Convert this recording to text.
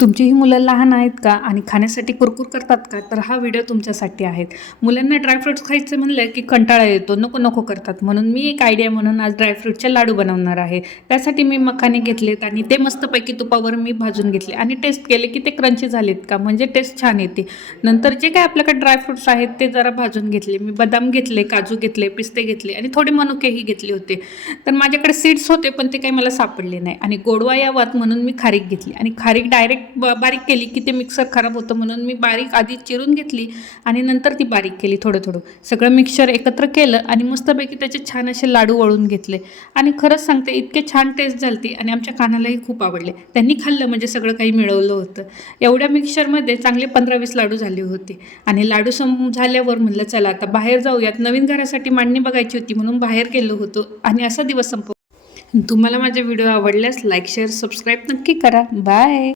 तुमची ही मुलं लहान आहेत का आणि खाण्यासाठी कुरकुर करतात का? तर हा व्हिडिओ तुमच्यासाठी आहेत. मुलांना ड्रायफ्रुट्स खायचं म्हणलं की कंटाळा येतो, नको नको करतात. म्हणून मी एक आयडिया म्हणून आज ड्रायफ्रूटचे लाडू बनवणार आहे. त्यासाठी मी मखाने घेतलेत आणि ते मस्तपैकी तुपावर मी भाजून घेतले आणि टेस्ट केले की ते क्रंची झालेत का, म्हणजे टेस्ट छान येते. नंतर जे काय आपल्याकडे ड्रायफ्रुट्स आहेत ते जरा भाजून घेतले. मी बदाम घेतले, काजू घेतले, पिस्ते घेतले आणि थोडे मनुकेही घेतले होते. तर माझ्याकडे सीड्स होते पण ते काही मला सापडले नाही आणि गोडवा यावात म्हणून मी खारीक घेतली आणि खारीक डायरेक्ट बारीक केली की ते मिक्सर खराब होतं, म्हणून मी बारीक आधी चिरून घेतली आणि नंतर ती बारीक केली थोडं थोडं. सगळं मिक्सर एकत्र केलं आणि मस्तपैकी त्याचे छान असे लाडू वळून घेतले आणि खरंच सांगते इतके छान टेस्ट झाली आणि आमच्या कानालाही खूप आवडले. त्यांनी खाल्लं म्हणजे सगळं काही मिळवलं होतं. एवढ्या मिक्सरमध्ये चांगले 15-20 लाडू झाले होते आणि लाडू झाल्यावर म्हणलं चला आता बाहेर जाऊयात. नवीन घरासाठी मांडणी बघायची होती म्हणून बाहेर गेलो होतो आणि असा दिवस संपवला. तुम्हाला माझे व्हिडिओ आवडल्यास लाईक, शेअर, सबस्क्राईब नक्की करा. बाय.